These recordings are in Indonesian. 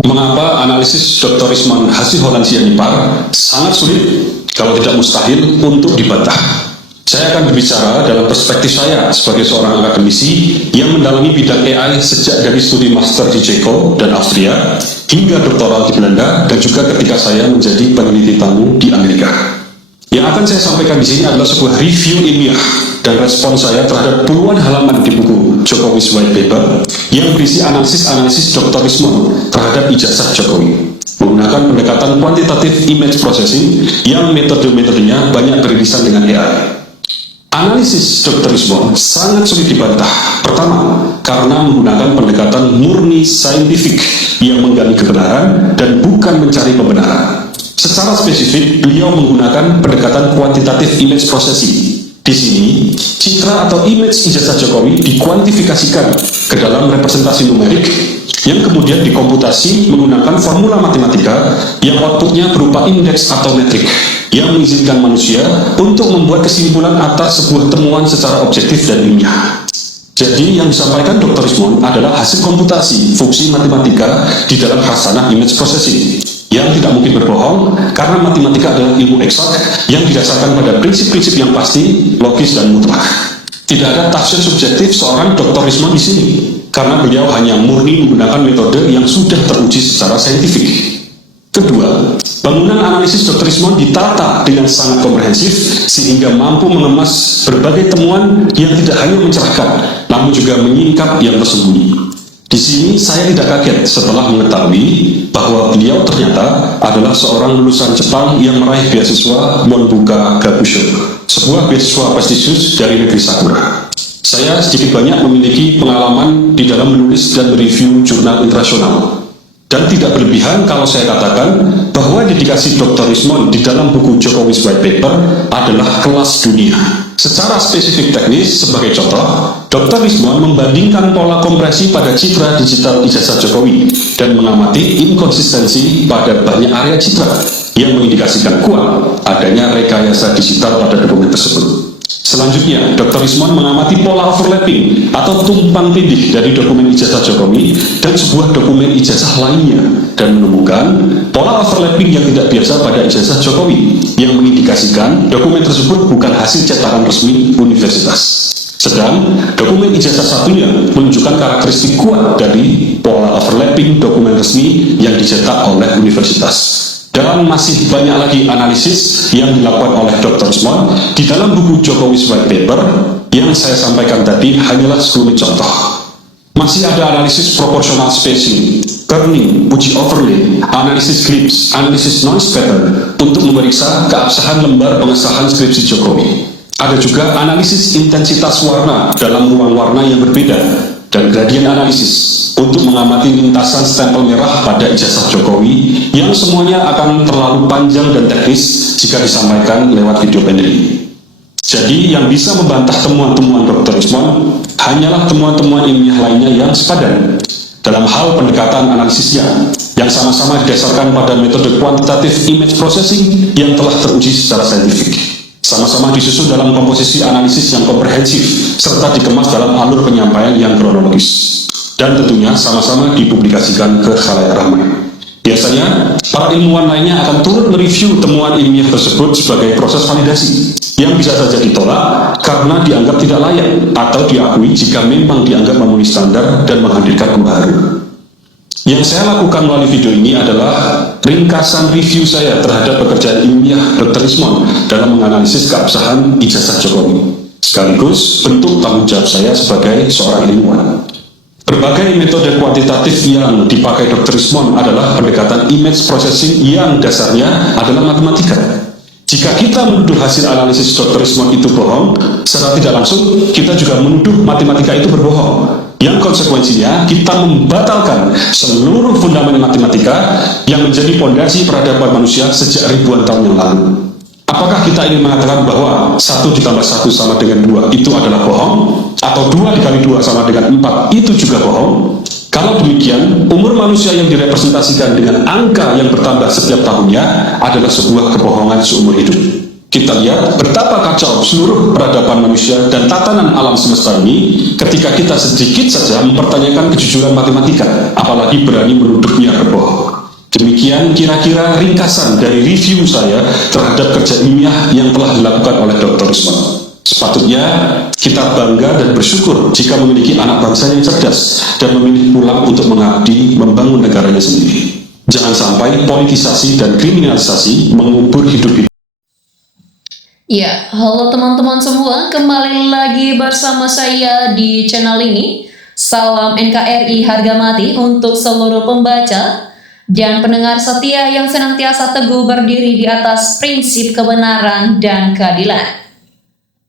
Mengapa analisis Dr. Risman Hasihorlan Sianipar sangat sulit, kalau tidak mustahil, untuk dibantah? Saya akan berbicara dalam perspektif saya sebagai seorang akademisi yang mendalami bidang AI sejak dari studi master di Ceko dan Austria hingga doktoral di Belanda, dan juga ketika saya menjadi peneliti tamu di Amerika. Yang akan saya sampaikan di sini adalah sebuah review ilmiah dan respon saya terhadap puluhan halaman di buku Jokowi's White Paper yang berisi analisis-analisis Dr. Risman terhadap ijazah Jokowi menggunakan pendekatan quantitative image processing yang metode-metodenya banyak beririsan dengan AI. Analisis Dr. Risman sangat sulit dibantah. Pertama, karena menggunakan pendekatan murni saintifik yang menggali kebenaran dan bukan mencari pembenaran. Secara spesifik, beliau menggunakan pendekatan quantitative image processing. Di sini, citra atau image ijazah Jokowi dikuantifikasikan ke dalam representasi numerik yang kemudian dikomputasi menggunakan formula matematika yang outputnya berupa indeks atau metrik yang mengizinkan manusia untuk membuat kesimpulan atas sebuah temuan secara objektif dan ilmiah. Jadi yang disampaikan Dr. Risman adalah hasil komputasi fungsi matematika di dalam khasanah image processing yang tidak mungkin berbohong, karena matematika adalah ilmu eksak yang didasarkan pada prinsip-prinsip yang pasti, logis, dan mutlak. Tidak ada tafsir subjektif seorang Dr. Risman di sini, karena beliau hanya murni menggunakan metode yang sudah teruji secara saintifik. Kedua, bangunan analisis Dr. Risman ditata dengan sangat komprehensif sehingga mampu mengemas berbagai temuan yang tidak hanya mencerahkan, namun juga menyingkap yang tersembunyi. Di sini saya tidak kaget setelah mengetahui bahwa beliau ternyata adalah seorang lulusan Jepang yang meraih beasiswa Monbuka Gabusho, sebuah beasiswa prestisius dari negeri Sakura. Saya sedikit banyak memiliki pengalaman di dalam menulis dan mereview jurnal internasional. Dan tidak berlebihan kalau saya katakan bahwa dedikasi Dr. Risman di dalam buku Jokowi's White Paper adalah kelas dunia. Secara spesifik teknis, sebagai contoh, Dr. Risman membandingkan pola kompresi pada citra digital ijazah Jokowi dan mengamati inkonsistensi pada banyak area citra yang mengindikasikan kuat adanya rekayasa digital pada dokumen tersebut. Selanjutnya, Dr. Risman mengamati pola overlapping atau tumpang tindih dari dokumen ijazah Jokowi dan sebuah dokumen ijazah lainnya dan menemukan pola overlapping yang tidak biasa pada ijazah Jokowi yang mengindikasikan dokumen tersebut bukan hasil cetakan resmi universitas. Sedang dokumen ijazah satunya menunjukkan karakteristik kuat dari pola overlapping dokumen resmi yang dicetak oleh universitas. Dan masih banyak lagi analisis yang dilakukan oleh Dr. Risman di dalam buku Jokowi's White Paper yang saya sampaikan tadi hanyalah 10 contoh. Masih ada analisis proportional spacing, kerning, uji overlay, analisis clips, analisis noise pattern untuk memeriksa keabsahan lembar pengesahan skripsi Jokowi. Ada juga analisis intensitas warna dalam ruang warna yang berbeda dan gradient analisis untuk mengamati lintasan stempel merah pada ijazah Jokowi yang semuanya akan terlalu panjang dan teknis jika disampaikan lewat video pendek. Jadi yang bisa membantah temuan-temuan Dr. Risman hanyalah temuan-temuan ilmiah lainnya yang sepadan dalam hal pendekatan analisisnya yang sama-sama didasarkan pada metode quantitative image processing yang telah teruji secara saintifik. Sama-sama disusun dalam komposisi analisis yang komprehensif serta dikemas dalam alur penyampaian yang kronologis, dan tentunya sama-sama dipublikasikan ke khalayak ramai. Biasanya, para ilmuwan lainnya akan turut mereview temuan ilmiah tersebut sebagai proses validasi yang bisa saja ditolak karena dianggap tidak layak atau diakui jika memang dianggap memenuhi standar dan menghadirkan pengaruh. Yang saya lakukan melalui video ini adalah ringkasan review saya terhadap pekerjaan ilmiah Dr. Risman dalam menganalisis keabsahan ijazah Jokowi, sekaligus bentuk tanggung jawab saya sebagai seorang ilmuwan. Berbagai metode kuantitatif yang dipakai Dr. Risman adalah pendekatan image processing yang dasarnya adalah matematika. Jika kita menuduh hasil analisis Dr. Risman itu bohong, secara tidak langsung kita juga menuduh matematika itu berbohong. Yang konsekuensinya kita membatalkan seluruh fundament matematika yang menjadi fondasi peradaban manusia sejak ribuan tahun yang lalu. Apakah kita ingin mengatakan bahwa 1 ditambah 1 sama dengan 2 itu adalah bohong? Atau 2 dikali 2 sama dengan 4 itu juga bohong? Kalau demikian, umur manusia yang direpresentasikan dengan angka yang bertambah setiap tahunnya adalah sebuah kebohongan seumur hidup. Kita lihat betapa kacau seluruh peradaban manusia dan tatanan alam semesta ini ketika kita sedikit saja mempertanyakan kejujuran matematika, apalagi berani menuduhnya reboh. Demikian kira-kira ringkasan dari review saya terhadap kerja ilmiah yang telah dilakukan oleh Dr. Rismon. Sepatutnya kita bangga dan bersyukur jika memiliki anak bangsa yang cerdas dan memilih pulang untuk mengabdi membangun negaranya sendiri. Jangan sampai politisasi dan kriminalisasi mengubur hidup. Ya, halo teman-teman semua, kembali lagi bersama saya di channel ini. Salam NKRI harga mati untuk seluruh pembaca dan pendengar setia yang senantiasa teguh berdiri di atas prinsip kebenaran dan keadilan.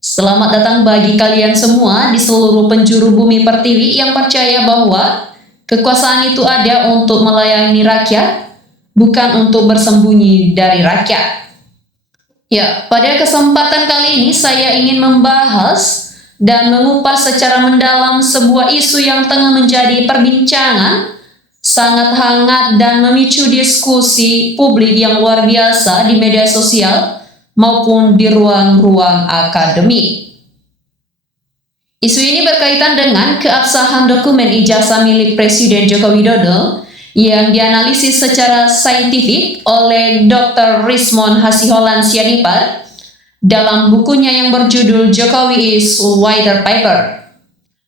Selamat datang bagi kalian semua di seluruh penjuru bumi pertiwi yang percaya bahwa kekuasaan itu ada untuk melayani rakyat, bukan untuk bersembunyi dari rakyat. Ya, pada kesempatan kali ini saya ingin membahas dan mengupas secara mendalam sebuah isu yang tengah menjadi perbincangan, sangat hangat dan memicu diskusi publik yang luar biasa di media sosial maupun di ruang-ruang akademik. Isu ini berkaitan dengan keabsahan dokumen ijazah milik Presiden Joko Widodo yang dianalisis secara saintifik oleh Dr. Rismon Hasiholan Sianipar dalam bukunya yang berjudul Jokowi is White Paper,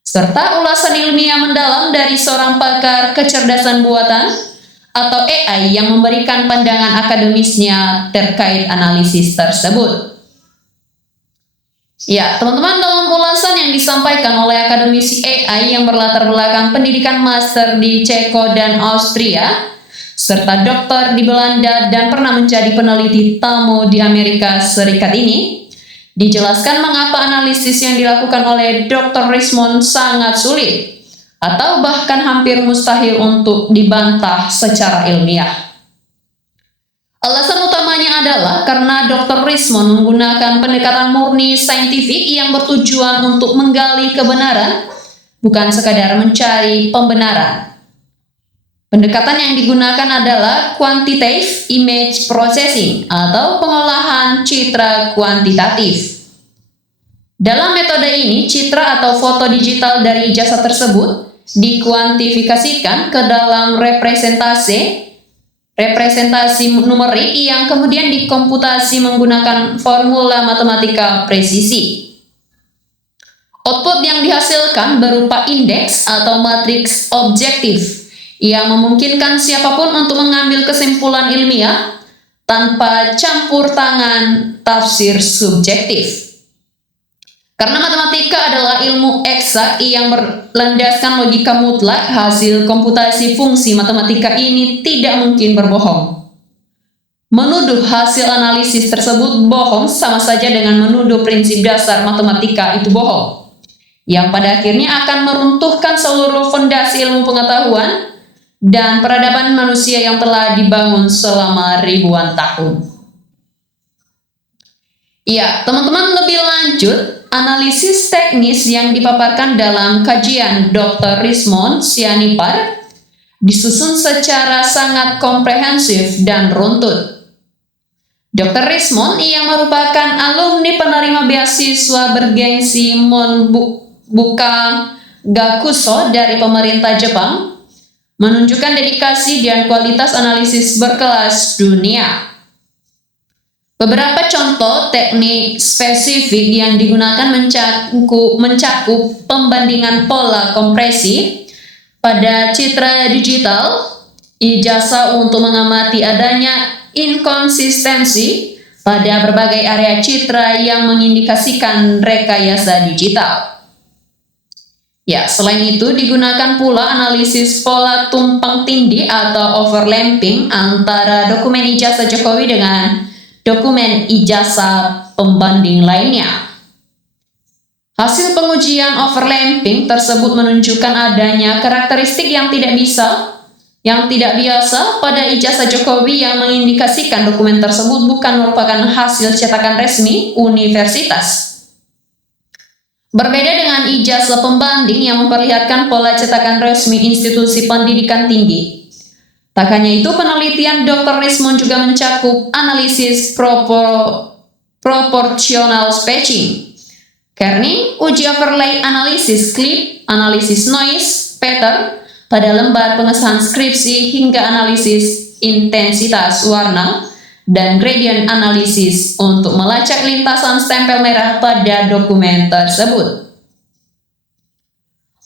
serta ulasan ilmiah mendalam dari seorang pakar kecerdasan buatan atau AI yang memberikan pandangan akademisnya terkait analisis tersebut. Ya, teman-teman, dalam ulasan yang disampaikan oleh akademisi AI yang berlatar belakang pendidikan master di Ceko dan Austria, serta doktor di Belanda dan pernah menjadi peneliti tamu di Amerika Serikat ini, dijelaskan mengapa analisis yang dilakukan oleh Dr. Rismon sangat sulit atau bahkan hampir mustahil untuk dibantah secara ilmiah. Alasan utamanya adalah karena Dr. Rismon menggunakan pendekatan murni saintifik yang bertujuan untuk menggali kebenaran, bukan sekadar mencari pembenaran. Pendekatan yang digunakan adalah quantitative image processing atau pengolahan citra kuantitatif. Dalam metode ini, citra atau foto digital dari ijazah tersebut dikuantifikasikan ke dalam representasi numerik yang kemudian dikomputasi menggunakan formula matematika presisi. Output yang dihasilkan berupa indeks atau matriks objektif yang memungkinkan siapapun untuk mengambil kesimpulan ilmiah tanpa campur tangan tafsir subjektif. Karena matematika adalah ilmu eksak yang berlandaskan logika mutlak, hasil komputasi fungsi matematika ini tidak mungkin berbohong. Menuduh hasil analisis tersebut bohong sama saja dengan menuduh prinsip dasar matematika itu bohong, yang pada akhirnya akan meruntuhkan seluruh fondasi ilmu pengetahuan dan peradaban manusia yang telah dibangun selama ribuan tahun. Ya, teman-teman, lebih lanjut, analisis teknis yang dipaparkan dalam kajian Dr. Rismon Sianipar disusun secara sangat komprehensif dan runtut. Dr. Rismon yang merupakan alumni penerima beasiswa bergengsi Monbuka Gakuso dari pemerintah Jepang, menunjukkan dedikasi dan kualitas analisis berkelas dunia. Beberapa contoh teknik spesifik yang digunakan mencakup pembandingan pola kompresi pada citra digital, ijazah untuk mengamati adanya inkonsistensi pada berbagai area citra yang mengindikasikan rekayasa digital. Ya, selain itu digunakan pula analisis pola tumpang tindih atau overlapping antara dokumen ijazah Jokowi dengan dokumen ijazah pembanding lainnya. Hasil pengujian overlapping tersebut menunjukkan adanya karakteristik yang tidak biasa pada ijazah Jokowi yang mengindikasikan dokumen tersebut bukan merupakan hasil cetakan resmi universitas. Berbeda dengan ijazah pembanding yang memperlihatkan pola cetakan resmi institusi pendidikan tinggi. Tak hanya itu, penelitian Dr. Rismon juga mencakup analisis proportional spacing, kerning, uji overlay analisis clip, analisis noise, pattern, pada lembar pengesahan skripsi hingga analisis intensitas warna, dan gradient analisis untuk melacak lintasan stempel merah pada dokumen tersebut.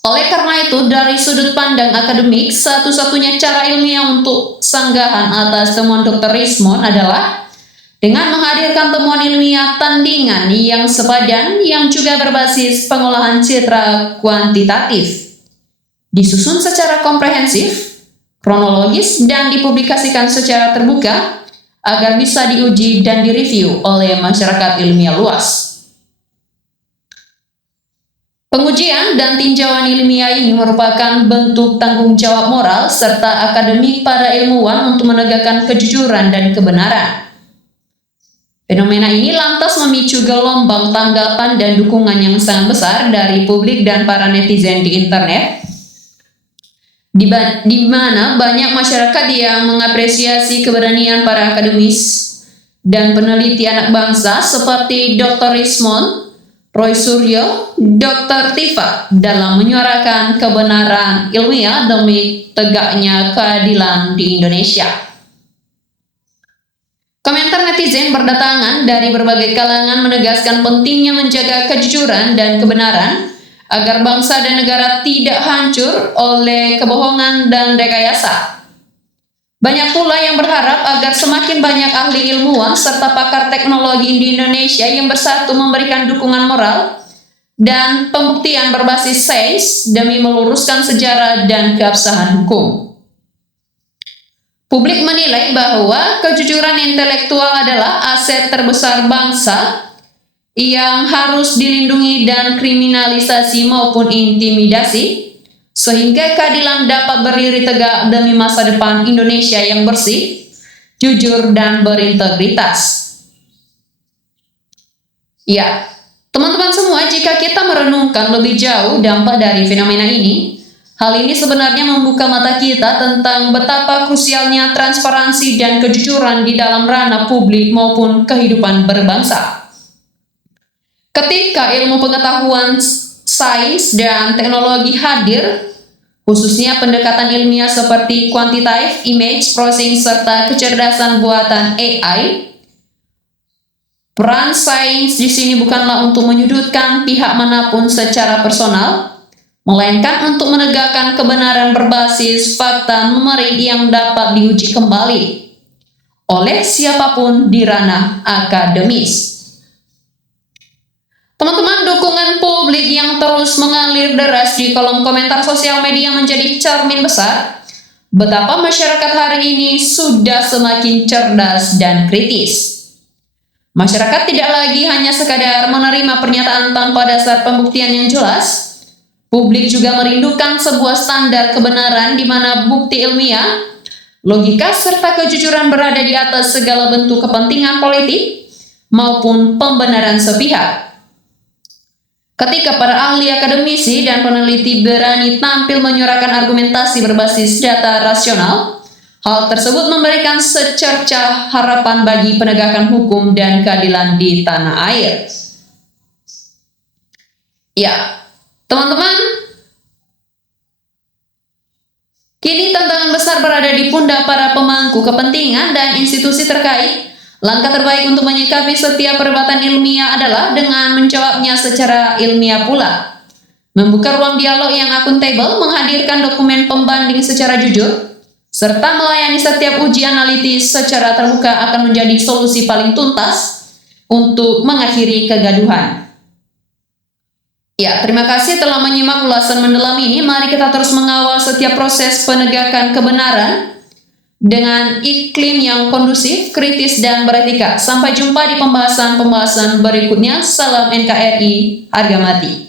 Oleh karena itu, dari sudut pandang akademik, satu-satunya cara ilmiah untuk sanggahan atas temuan Dr. Rismond adalah dengan menghadirkan temuan ilmiah tandingan yang sepadan yang juga berbasis pengolahan citra kuantitatif, disusun secara komprehensif, kronologis, dan dipublikasikan secara terbuka agar bisa diuji dan direview oleh masyarakat ilmiah luas. Pengujian dan tinjauan ilmiah ini merupakan bentuk tanggung jawab moral serta akademik para ilmuwan untuk menegakkan kejujuran dan kebenaran. Fenomena ini lantas memicu gelombang tanggapan dan dukungan yang sangat besar dari publik dan para netizen di internet, di mana banyak masyarakat yang mengapresiasi keberanian para akademis dan peneliti anak bangsa seperti Dr. Rismond, Roy Suryo, Dr. Tifa dalam menyuarakan kebenaran ilmiah demi tegaknya keadilan di Indonesia. Komentar netizen berdatangan dari berbagai kalangan menegaskan pentingnya menjaga kejujuran dan kebenaran agar bangsa dan negara tidak hancur oleh kebohongan dan rekayasa. Banyak pula yang berharap agar semakin banyak ahli ilmuwan serta pakar teknologi di Indonesia yang bersatu memberikan dukungan moral dan pembuktian berbasis sains demi meluruskan sejarah dan keabsahan hukum. Publik menilai bahwa kejujuran intelektual adalah aset terbesar bangsa yang harus dilindungi dan kriminalisasi maupun intimidasi, sehingga keadilan dapat berdiri tegak demi masa depan Indonesia yang bersih, jujur, dan berintegritas. Ya, teman-teman semua, jika kita merenungkan lebih jauh dampak dari fenomena ini, hal ini sebenarnya membuka mata kita tentang betapa krusialnya transparansi dan kejujuran di dalam ranah publik maupun kehidupan berbangsa. Ketika ilmu pengetahuan sains dan teknologi hadir, khususnya pendekatan ilmiah seperti quantitative image processing serta kecerdasan buatan AI, peran sains di sini bukanlah untuk menyudutkan pihak manapun secara personal, melainkan untuk menegakkan kebenaran berbasis fakta numerik yang dapat diuji kembali oleh siapapun di ranah akademis. Teman-teman, dukungan publik yang terus mengalir deras di kolom komentar sosial media menjadi cermin besar betapa masyarakat hari ini sudah semakin cerdas dan kritis. Masyarakat tidak lagi hanya sekadar menerima pernyataan tanpa dasar pembuktian yang jelas. Publik juga merindukan sebuah standar kebenaran di mana bukti ilmiah, logika, serta kejujuran berada di atas segala bentuk kepentingan politik maupun pembenaran sepihak. Ketika para ahli akademisi dan peneliti berani tampil menyuarakan argumentasi berbasis data rasional, hal tersebut memberikan secercah harapan bagi penegakan hukum dan keadilan di tanah air. Ya, teman-teman, kini tantangan besar berada di pundak para pemangku kepentingan dan institusi terkait. Langkah terbaik untuk menyikapi setiap perdebatan ilmiah adalah dengan menjawabnya secara ilmiah pula. Membuka ruang dialog yang akuntabel, menghadirkan dokumen pembanding secara jujur, serta melayani setiap uji analitis secara terbuka akan menjadi solusi paling tuntas untuk mengakhiri kegaduhan. Ya, terima kasih telah menyimak ulasan mendalam ini. Mari kita terus mengawal setiap proses penegakan kebenaran dengan iklim yang kondusif, kritis, dan beretika. Sampai jumpa di pembahasan-pembahasan berikutnya. Salam NKRI, harga mati.